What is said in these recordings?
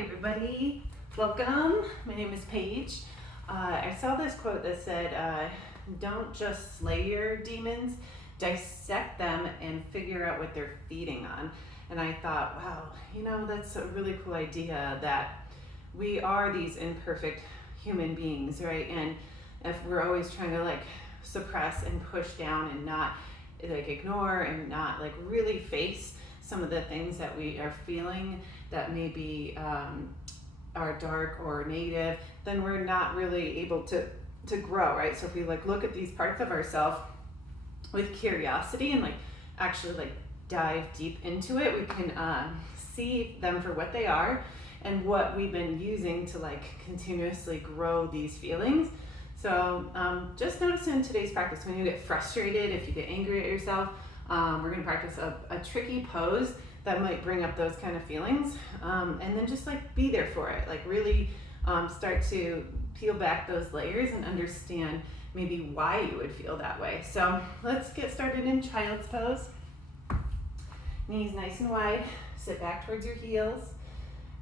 everybody. Welcome. My name is Paige. I saw this quote that said, don't just slay your demons, dissect them and figure out what they're feeding on. And I thought, wow, that's a really cool idea that we are these imperfect human beings, right? And if we're always trying to suppress and push down and not ignore and not really face some of the things that we are feeling that maybe are dark or negative, then we're not really able to grow, right? So if we look at these parts of ourselves with curiosity and actually dive deep into it, we can see them for what they are and what we've been using to continuously grow these feelings. So just notice in today's practice, when you get frustrated, if you get angry at yourself, we're gonna practice a tricky pose that might bring up those kind of feelings, and then just be there for it. Really start to peel back those layers and understand maybe why you would feel that way. So let's get started in child's pose. Knees nice and wide, sit back towards your heels.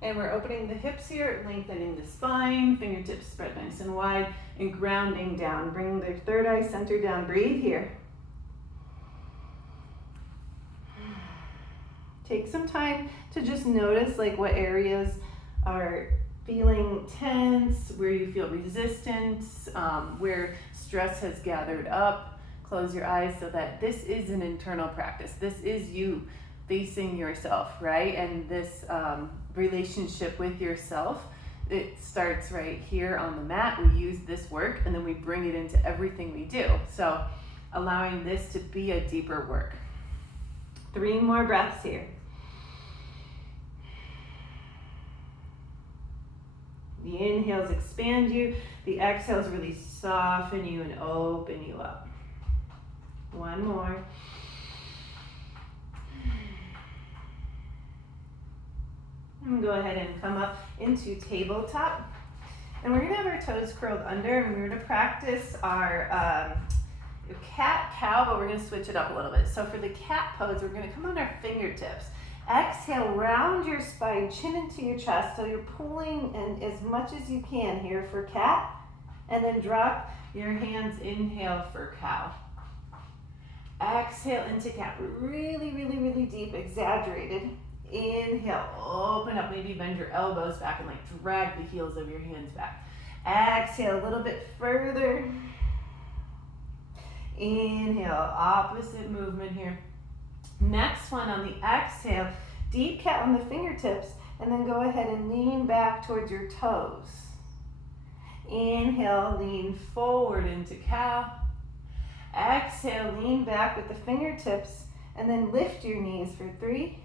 And we're opening the hips here, lengthening the spine, fingertips spread nice and wide, and grounding down. Bring the third eye center down, breathe here. Take some time to just notice what areas are feeling tense, where you feel resistance, where stress has gathered up. Close your eyes so that this is an internal practice. This is you facing yourself, right? And this relationship with yourself, it starts right here on the mat. We use this work and then we bring it into everything we do. So allowing this to be a deeper work. 3 more breaths here. The inhales expand you. The exhales really soften you and open you up. 1 more. And go ahead and come up into tabletop. And we're gonna have our toes curled under, and we're gonna practice our cat-cow, but we're gonna switch it up a little bit. So for the cat pose, we're gonna come on our fingertips. Exhale, round your spine, chin into your chest, so you're pulling in as much as you can here for cat, and then drop your hands, inhale for cow. Exhale into cat, really, really, really deep, exaggerated. Inhale, open up, maybe bend your elbows back and drag the heels of your hands back. Exhale, a little bit further. Inhale, opposite movement here. Next one on the exhale, deep cat on the fingertips, and then go ahead and lean back towards your toes. Inhale, lean forward into cow. Exhale, lean back with the fingertips, and then lift your knees for 3,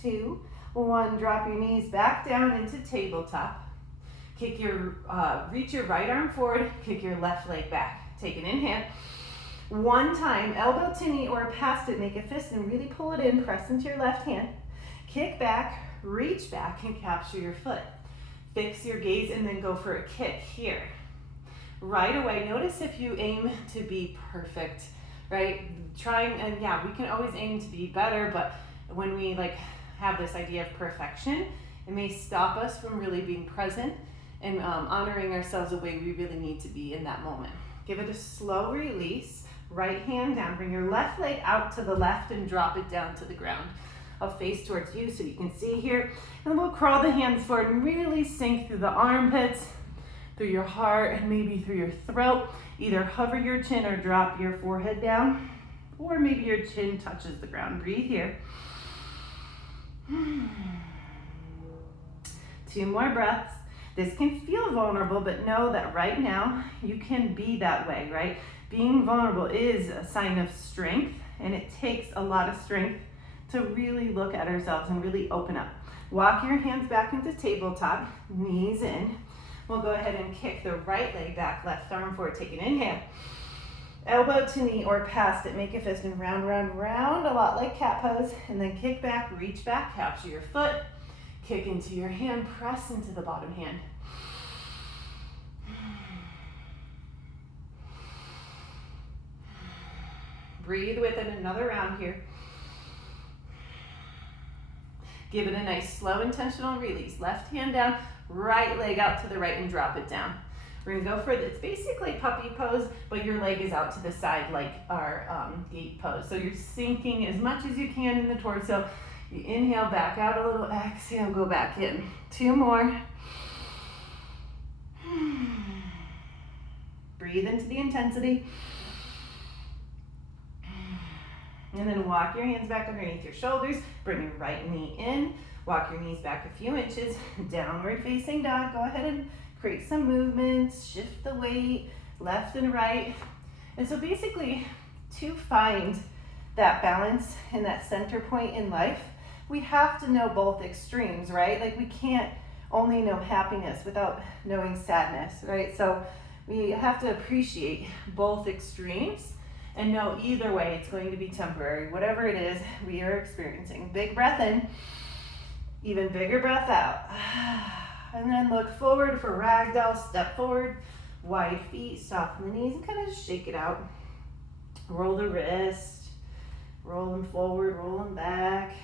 2, 1. Drop your knees back down into tabletop. Reach your right arm forward, kick your left leg back. Take an inhale. 1 time, elbow to knee or past it, make a fist and really pull it in, press into your left hand. Kick back, reach back and capture your foot. Fix your gaze and then go for a kick here. Right away, notice if you aim to be perfect, right? And we can always aim to be better, but when we have this idea of perfection, it may stop us from really being present and honoring ourselves the way we really need to be in that moment. Give it a slow release. Right hand down, bring your left leg out to the left and drop it down to the ground. I'll face towards you so you can see here. And we'll crawl the hands forward and really sink through the armpits, through your heart, and maybe through your throat. Either hover your chin or drop your forehead down, or maybe your chin touches the ground. Breathe here. 2 more breaths. This can feel vulnerable, but know that right now you can be that way, right? Being vulnerable is a sign of strength, and it takes a lot of strength to really look at ourselves and really open up. Walk your hands back into tabletop, knees in. We'll go ahead and kick the right leg back, left arm forward. Take an inhale. Elbow to knee or past it, make a fist and round, round, round, a lot like cat pose. And then kick back, reach back, capture your foot, kick into your hand, press into the bottom hand. Breathe with it another round here. Give it a nice slow intentional release. Left hand down, right leg out to the right and drop it down. We're gonna go for it's basically puppy pose, but your leg is out to the side like our gate pose. So you're sinking as much as you can in the torso. You inhale, back out a little, exhale, go back in. 2 more. Breathe into the intensity. And then walk your hands back underneath your shoulders. Bring your right knee in. Walk your knees back a few inches. Downward facing dog. Go ahead and create some movements. Shift the weight left and right. And so basically, to find that balance and that center point in life, we have to know both extremes, right? Like we can't only know happiness without knowing sadness, right? So we have to appreciate both extremes and know either way it's going to be temporary, whatever it is we are experiencing. Big breath in, even bigger breath out. And then look forward for ragdoll, step forward, wide feet, soften the knees, and kind of just shake it out. Roll the wrist, roll them forward, roll them back.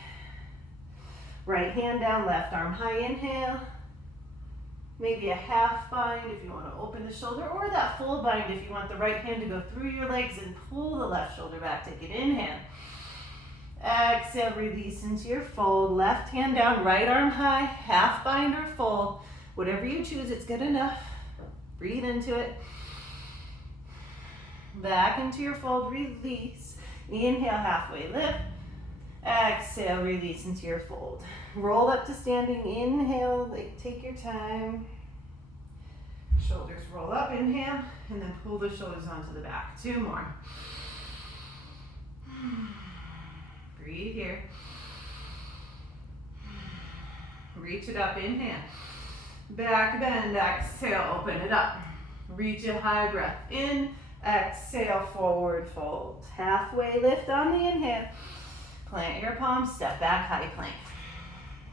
Right hand down, left arm high, inhale. Maybe a half bind if you want to open the shoulder, or that full bind if you want the right hand to go through your legs and pull the left shoulder back. Take it, inhale. Exhale, release into your fold. Left hand down, right arm high, half bind or full. Whatever you choose, it's good enough. Breathe into it. Back into your fold, release. Inhale, halfway lift. Exhale, release into your fold. Roll up to standing, inhale, take your time. Shoulders roll up, inhale, and then pull the shoulders onto the back. 2 more. Breathe here. Reach it up, inhale. Back bend, exhale, open it up. Reach a high breath in, exhale, forward fold. Halfway lift on the inhale. Plant your palms, step back, high plank.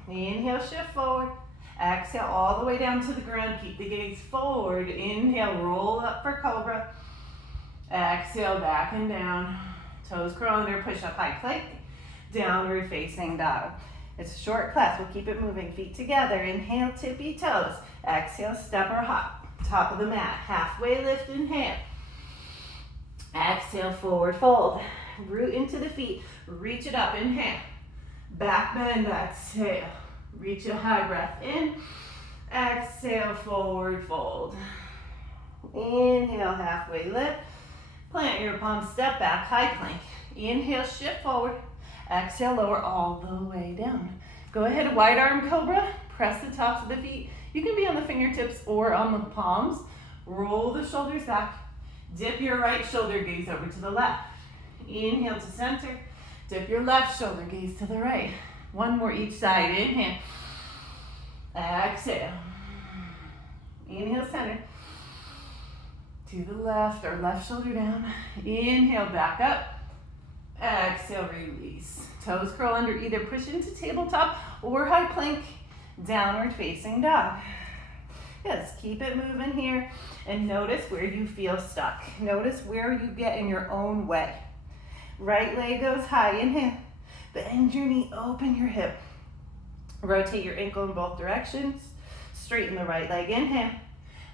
Inhale, shift forward. Exhale all the way down to the ground. Keep the gaze forward. Inhale, roll up for cobra. Exhale, back and down. Toes curl under, push up, high plank. Downward facing dog. It's a short class. We'll keep it moving. Feet together. Inhale, tippy toes. Exhale, step or hop. Top of the mat. Halfway lift, inhale. Exhale, forward fold. Root into the feet. Reach it up, inhale. Back bend, exhale. Reach a high breath in. Exhale, forward fold. Inhale, halfway lift. Plant your palms, step back, high plank. Inhale, shift forward. Exhale, lower all the way down. Go ahead, wide arm cobra. Press the tops of the feet. You can be on the fingertips or on the palms. Roll the shoulders back. Dip your right shoulder, gaze over to the left. Inhale to center. Dip your left shoulder, gaze to the right. 1 more each side. Inhale. Exhale. Inhale, center. To the left, or left shoulder down. Inhale, back up. Exhale, release. Toes curl under, either push into tabletop or high plank. Downward facing dog. Yes, keep it moving here. And notice where you feel stuck. Notice where you get in your own way. Right leg goes high, inhale. Bend your knee, open your hip. Rotate your ankle in both directions. Straighten the right leg, inhale.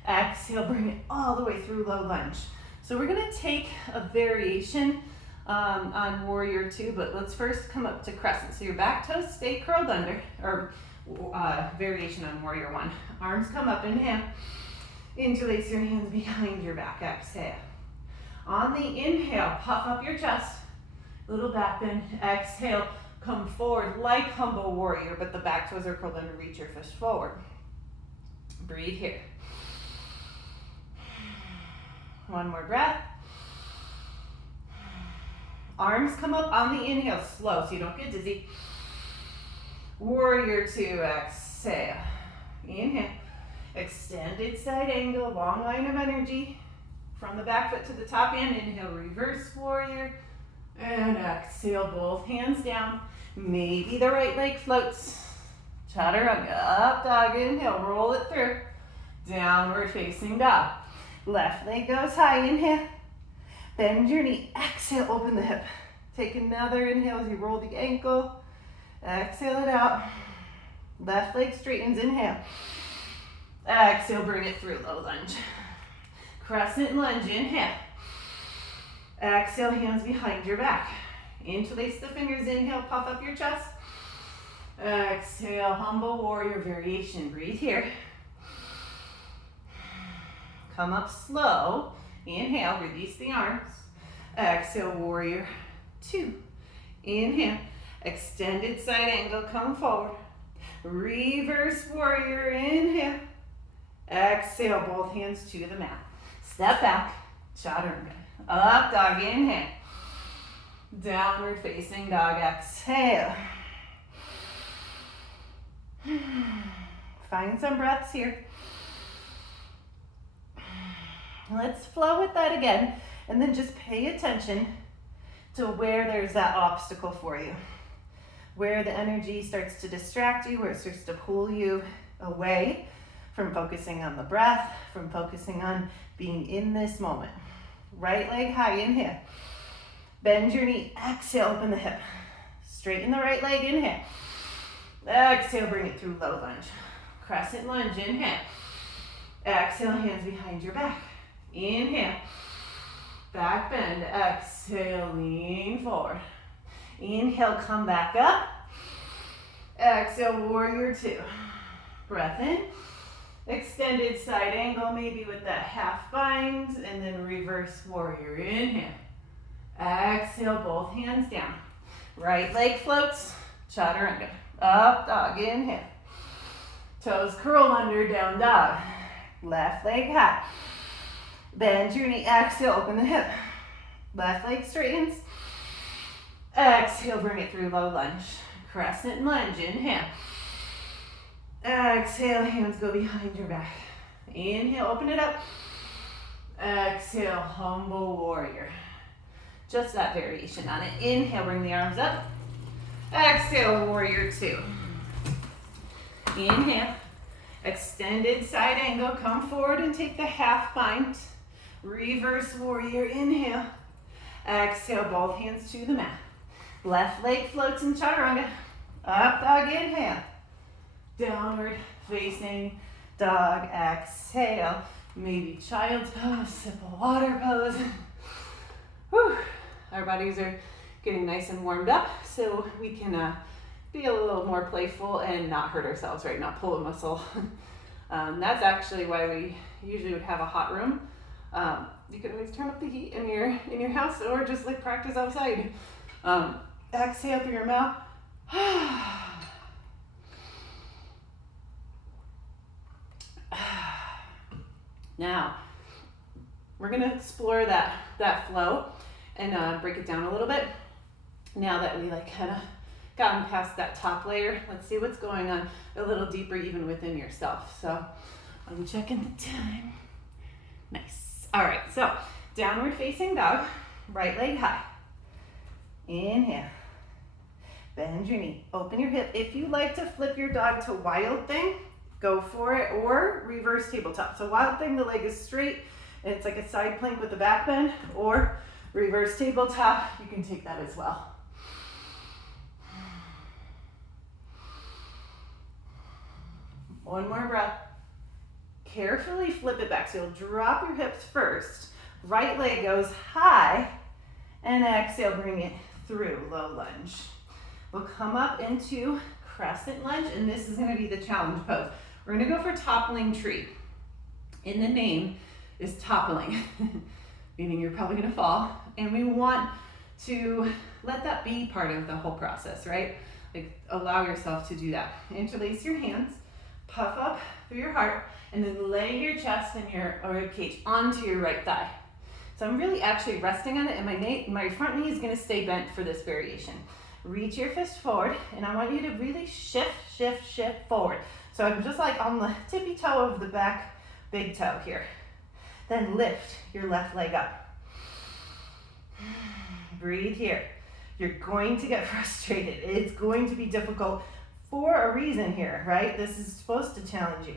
Exhale, bring it all the way through low lunge. So we're gonna take a variation on warrior 2, but let's first come up to crescent. So your back toes stay curled under, or variation on warrior 1. Arms come up, inhale. Interlace your hands behind your back, exhale. On the inhale, puff up your chest. Little back bend, exhale, come forward like humble warrior, but the back toes are curled under, reach your fist forward. Breathe here. 1 more breath. Arms come up on the inhale, slow so you don't get dizzy. Warrior 2, exhale. Inhale. Extended side angle, long line of energy. From the back foot to the top end, inhale, reverse warrior. And exhale, both hands down. Maybe the right leg floats. Chaturanga, up dog, inhale, roll it through. Downward facing dog. Left leg goes high, inhale. Bend your knee, exhale, open the hip. Take another inhale as you roll the ankle. Exhale it out. Left leg straightens, inhale. Exhale, bring it through, low lunge. Crescent lunge, inhale. Exhale, hands behind your back. Interlace the fingers, inhale, puff up your chest. Exhale, humble warrior variation. Breathe here. Come up slow. Inhale, release the arms. Exhale, warrior two. Inhale, extended side angle, come forward. Reverse warrior, inhale. Exhale, both hands to the mat. Step back, chaturanga. Up dog, inhale. Downward facing dog, exhale. Find some breaths here. Let's flow with that again, and then just pay attention to where there's that obstacle for you. Where the energy starts to distract you, where it starts to pull you away from focusing on the breath, from focusing on being in this moment. Right leg high, inhale. Bend your knee, exhale, open the hip. Straighten the right leg, inhale. Exhale, bring it through low lunge. Crescent lunge, inhale. Exhale, hands behind your back. Inhale. Back bend, exhale, lean forward. Inhale, come back up. Exhale, warrior two. Breath in. Extended side angle, maybe with that half bind, and then reverse warrior. Inhale. Exhale, both hands down. Right leg floats, chaturanga. Up dog, inhale. Toes curl under, down dog. Left leg high. Bend your knee, exhale, open the hip. Left leg straightens. Exhale, bring it through low lunge. Crescent lunge, inhale. Exhale, hands go behind your back. Inhale, open it up. Exhale, humble warrior. Just that variation on it. Inhale, bring the arms up. Exhale, warrior two. Inhale, extended side angle, come forward and take the half bind. Reverse warrior, inhale. Exhale, both hands to the mat. Left leg floats in chaturanga. Up dog, inhale. Downward facing dog, exhale. Maybe child's pose, sip of water pose. Whew. Our bodies are getting nice and warmed up, so we can be a little more playful and not hurt ourselves, right? Not pull a muscle. That's actually why we usually would have a hot room. You could always turn up the heat in your house, or just like practice outside. Exhale through your mouth. Now, we're gonna explore that flow and break it down a little bit. Now that we kind of gotten past that top layer, let's see what's going on a little deeper even within yourself. So I'm checking the time. Nice. All right, so downward facing dog, right leg high. Inhale. Bend your knee, open your hip. If you like to flip your dog to wild thing, go for it, or reverse tabletop. So wild thing, the leg is straight, and it's like a side plank with the back bend, or reverse tabletop, you can take that as well. One more breath. Carefully flip it back. So you'll drop your hips first. Right leg goes high, and exhale, bring it through, low lunge. We'll come up into crescent lunge, and this is gonna be the challenge pose. We're gonna go for toppling tree. In the name is toppling, meaning you're probably gonna fall, and we want to let that be part of the whole process, right? Like, allow yourself to do that. Interlace your hands, puff up through your heart, and then lay your chest and your rib cage onto your right thigh. So I'm really actually resting on it, and my front knee is gonna stay bent for this variation. Reach your fist forward, and I want you to really shift forward. So I'm just like on the tippy toe of the back big toe here. Then lift your left leg up. Breathe here. You're going to get frustrated. It's going to be difficult for a reason here, right? This is supposed to challenge you.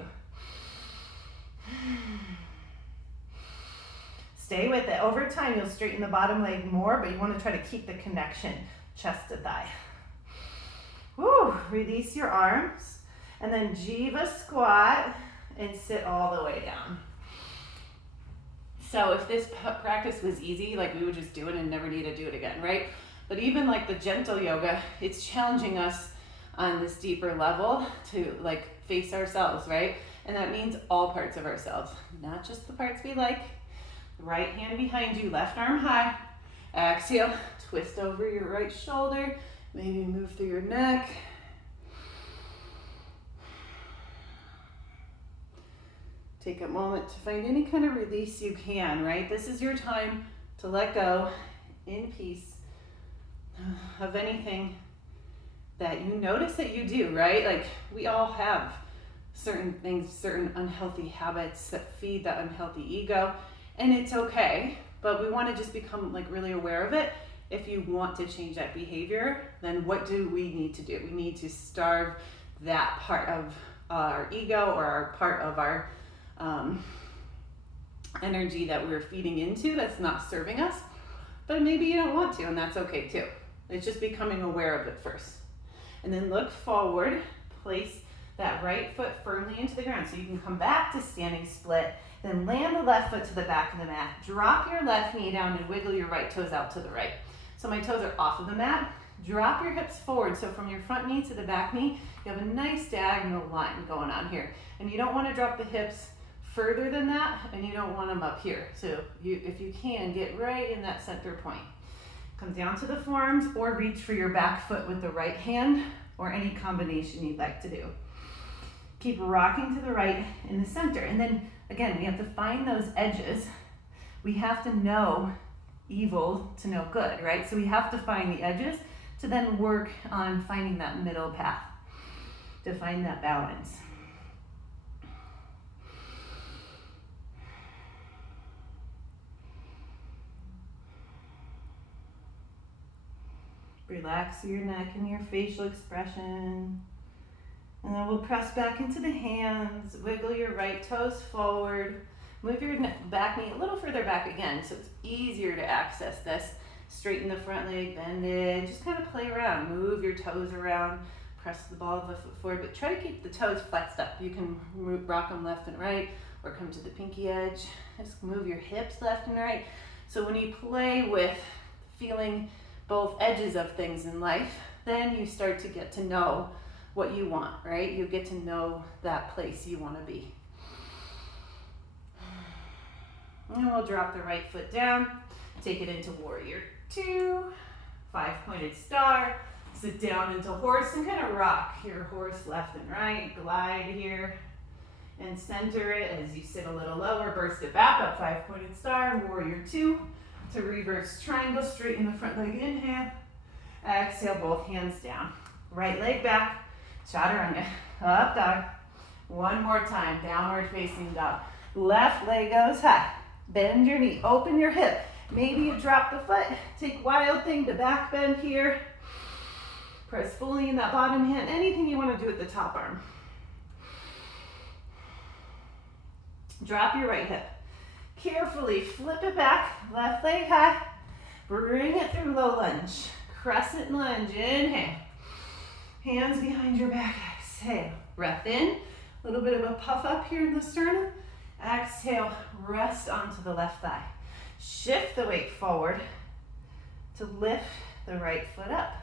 Stay with it. Over time, you'll straighten the bottom leg more, but you want to try to keep the connection chest to thigh. Woo! Release your arms. And then Jiva squat and sit all the way down. So if this practice was easy, like we would just do it and never need to do it again, right? But even like the gentle yoga, it's challenging us on this deeper level to like face ourselves, right? And that means all parts of ourselves, not just the parts we like. Right hand behind you, left arm high. Exhale, twist over your right shoulder. Maybe move through your neck. Take a moment to find any kind of release you can, right? This is your time to let go in peace of anything that you notice that you do, right? Like we all have certain things, certain unhealthy habits that feed that unhealthy ego, and it's okay, but we want to just become like really aware of it. If you want to change that behavior, then what do we need to do? We need to starve that part of our ego or our part of our energy that we're feeding into that's not serving us. But maybe you don't want to, and that's okay too. It's just becoming aware of it first. And then look forward, place that right foot firmly into the ground. So you can come back to standing split, then land the left foot to the back of the mat. Drop your left knee down and wiggle your right toes out to the right. So my toes are off of the mat. Drop your hips forward. So from your front knee to the back knee, you have a nice diagonal line going on here. And you don't want to drop the hips further than that, and you don't want them up here. So if you can, get right in that center point. Come down to the forearms or reach for your back foot with the right hand or any combination you'd like to do. Keep rocking to the right in the center. And then again, we have to find those edges. We have to know evil to know good, right? So we have to find the edges to then work on finding that middle path, to find that balance. Relax your neck and your facial expression. And then we'll press back into the hands, wiggle your right toes forward, move your back knee a little further back again so it's easier to access this. Straighten the front leg, bend it, just kind of play around, move your toes around, press the ball of the foot forward, but try to keep the toes flexed up. You can rock them left and right or come to the pinky edge. Just move your hips left and right. So when you play with feeling both edges of things in life, then you start to get to know what you want, right? You get to know that place you want to be. And we'll drop the right foot down, take it into warrior 2, 5-pointed star, sit down into horse and kind of rock your horse left and right, glide here and center it as you sit a little lower, burst it back up, 5-pointed star, warrior 2, to reverse triangle, straighten the front leg, inhale, exhale, both hands down, right leg back, chaturanga, up dog, one more time, downward facing dog, left leg goes high, bend your knee, open your hip, maybe you drop the foot, take wild thing to back bend here, press fully in that bottom hand, anything you want to do with the top arm. Drop your right hip. Carefully flip it back, left leg high, bring it through low lunge, crescent lunge, inhale, hands behind your back, exhale, breath in, a little bit of a puff up here in the sternum, exhale, rest onto the left thigh, shift the weight forward to lift the right foot up,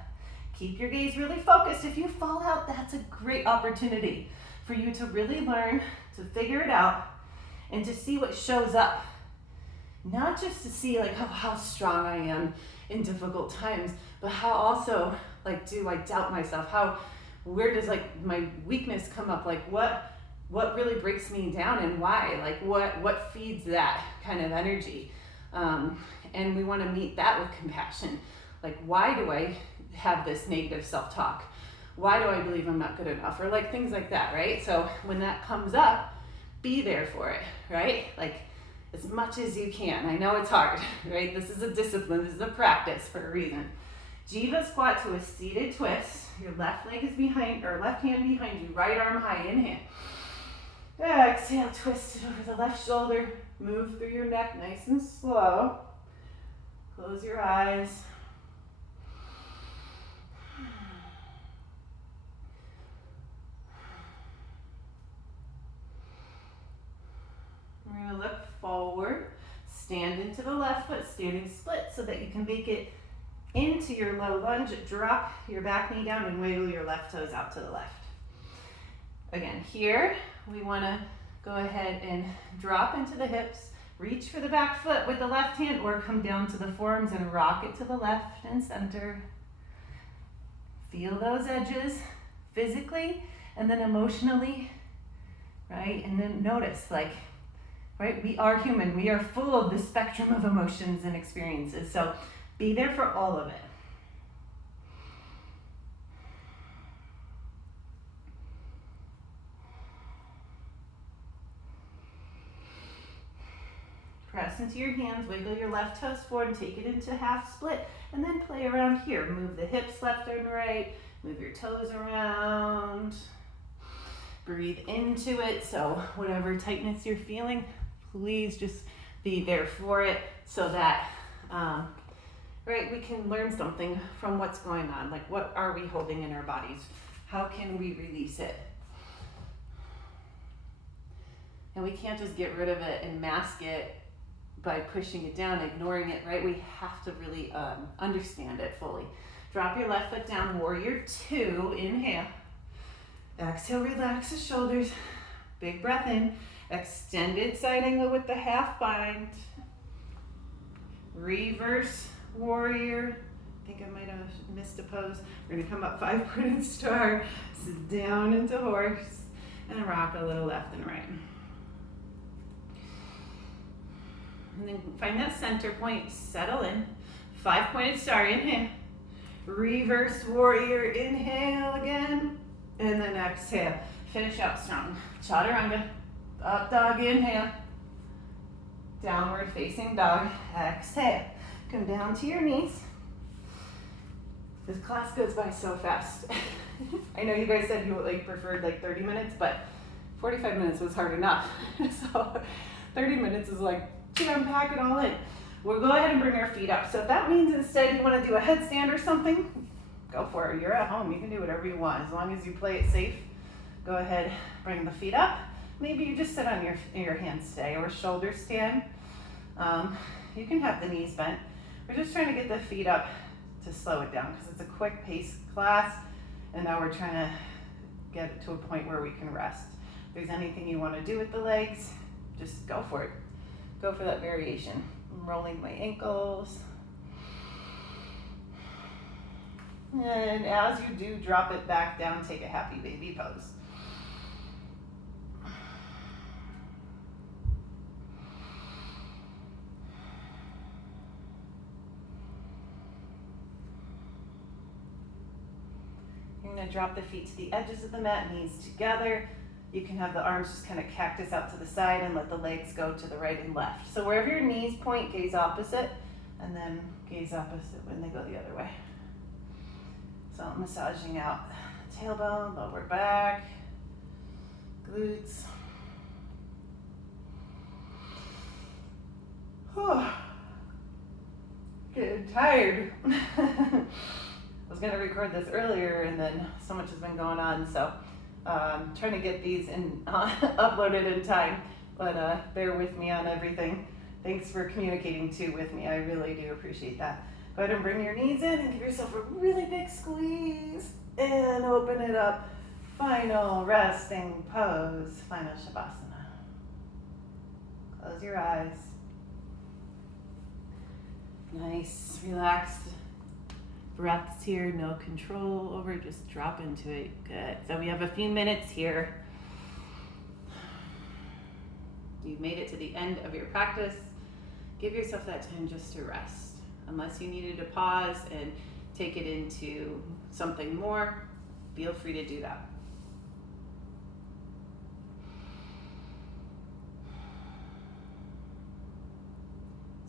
keep your gaze really focused. If you fall out, that's a great opportunity for you to really learn to figure it out and to see what shows up. Not just to see like how strong I am in difficult times, but how also like do I doubt myself? Where does like my weakness come up? Like what really breaks me down and why? Like what feeds that kind of energy? And we want to meet that with compassion. Like why do I have this negative self-talk? Why do I believe I'm not good enough? Or like things like that, right? So when that comes up, be there for it, right? Like as much as you can. I know it's hard, right? This is a discipline, this is a practice for a reason. Jiva squat to a seated twist. Your left leg is behind, or left hand behind you, right arm high, inhale. Exhale, twist it over the left shoulder. Move through your neck nice and slow. Close your eyes. standing split so that you can make it into your low lunge. Drop your back knee down and wiggle your left toes out to the left. Again, here we want to go ahead and drop into the hips, reach for the back foot with the left hand, or come down to the forearms and rock it to the left and center. Feel those edges physically and then emotionally, right? And then notice, like, right, we are human. We are full of the spectrum of emotions and experiences. So be there for all of it. Press into your hands, wiggle your left toes forward and take it into half split, and then play around here. Move the hips left and right, move your toes around. Breathe into it, so whatever tightness you're feeling, please just be there for it so that, right, we can learn something from what's going on. Like, what are we holding in our bodies? How can we release it? And we can't just get rid of it and mask it by pushing it down, ignoring it, right? We have to really understand it fully. Drop your left foot down, warrior two, inhale. Exhale, relax the shoulders. Big breath in. Extended side angle with the half bind. Reverse warrior. I think I might have missed a pose. We're gonna come up 5-pointed star, sit down into horse, and rock a little left and right. And then find that center point, settle in. 5-pointed star, inhale. Reverse warrior, inhale again. And then exhale. Finish out strong. Chaturanga. Up dog, inhale. Downward facing dog. Exhale. Come down to your knees. This class goes by so fast. I know you guys said you preferred 30 minutes, but 45 minutes was hard enough. So 30 minutes is jam-pack it all in. We'll go ahead and bring our feet up. So if that means instead you want to do a headstand or something, go for it. You're at home. You can do whatever you want. As long as you play it safe, go ahead, bring the feet up. Maybe you just sit on your hands today, or shoulder stand. You can have the knees bent. We're just trying to get the feet up to slow it down because it's a quick pace class, and now we're trying to get it to a point where we can rest. If there's anything you want to do with the legs, just go for it. Go for that variation. I'm rolling my ankles. And as you do, drop it back down, take a happy baby pose. You're gonna drop the feet to the edges of the mat, knees together. You can have the arms just kind of cactus out to the side and let the legs go to the right and left. So wherever your knees point, gaze opposite, and then gaze opposite when they go the other way. So I'm massaging out tailbone, lower back, glutes. Getting tired. I was gonna record this earlier and then so much has been going on, so trying to get these uploaded in time, but bear with me on everything. Thanks for communicating too with me. I really do appreciate that. Go ahead and bring your knees in and give yourself a really big squeeze and open it up. Final resting pose, final Shavasana. Close your eyes. Nice, relaxed breaths here, no control over, just drop into it. Good. So we have a few minutes here. You've made it to the end of your practice. Give yourself that time just to rest. Unless you needed to pause and take it into something more, feel free to do that.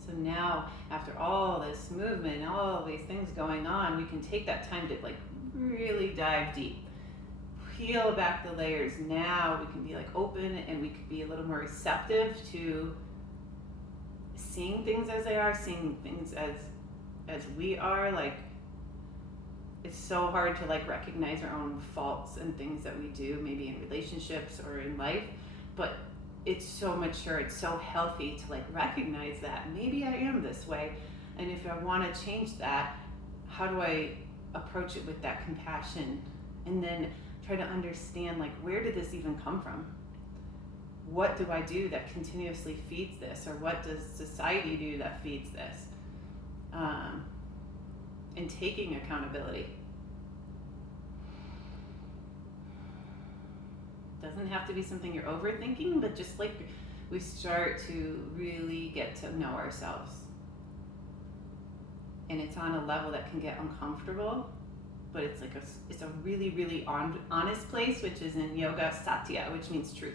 So now, after all this movement, all these things going on, we can take that time to really dive deep. Peel back the layers. Now we can be open, and we can be a little more receptive to seeing things as they are, seeing things as we are. It's so hard to recognize our own faults and things that we do, maybe in relationships or in life, but it's so mature, it's so healthy to like recognize that maybe I am this way. And if I want to change that, how do I approach it with that compassion? And then try to understand, like, where did this even come from? What do I do that continuously feeds this? Or what does society do that feeds this? And taking accountability. Doesn't have to be something you're overthinking, but just like we start to really get to know ourselves. And it's on a level that can get uncomfortable, but it's like it's a really, really honest place, which is in yoga satya, which means truth.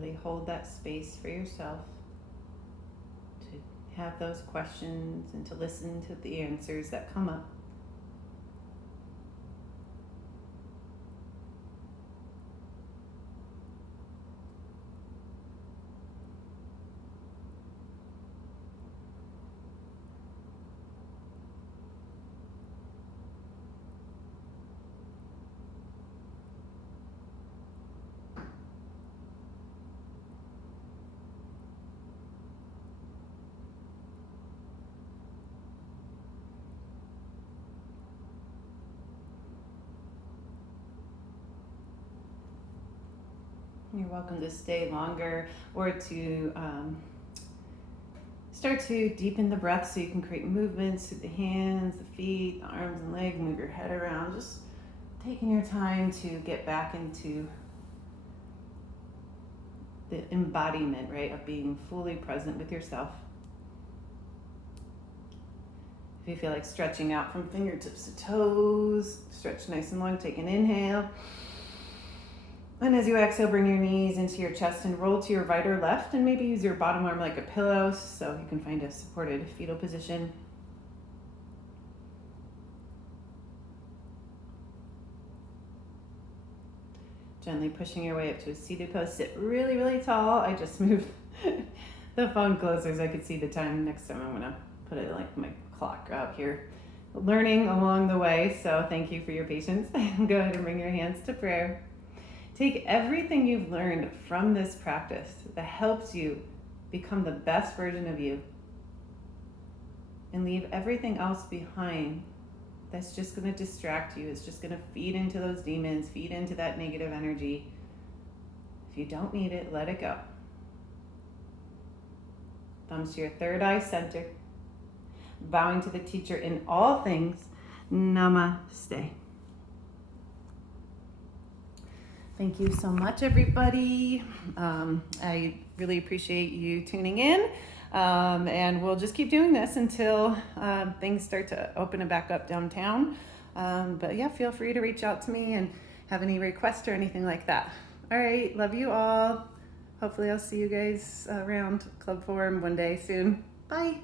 Really hold that space for yourself to have those questions and to listen to the answers that come up. You're welcome to stay longer or to start to deepen the breath so you can create movements through the hands, the feet, the arms and legs, move your head around. Just taking your time to get back into the embodiment, right, of being fully present with yourself. If you feel like stretching out from fingertips to toes, stretch nice and long, take an inhale. And as you exhale, bring your knees into your chest and roll to your right or left, and maybe use your bottom arm like a pillow so you can find a supported fetal position. Gently pushing your way up to a seated pose. Sit really, really tall. I just moved the phone closer so I could see the time. Next time I'm gonna put it like my clock out here. Learning along the way, so thank you for your patience. Go ahead and bring your hands to prayer. Take everything you've learned from this practice that helps you become the best version of you, and leave everything else behind that's just going to distract you. It's just going to feed into those demons, feed into that negative energy. If you don't need it, let it go. Thumbs to your third eye center. Bowing to the teacher in all things. Namaste. Thank you so much, everybody. I really appreciate you tuning in. And we'll just keep doing this until things start to open and back up downtown. But yeah, feel free to reach out to me and have any requests or anything like that. All right, love you all. Hopefully I'll see you guys around Club Forum one day soon. Bye.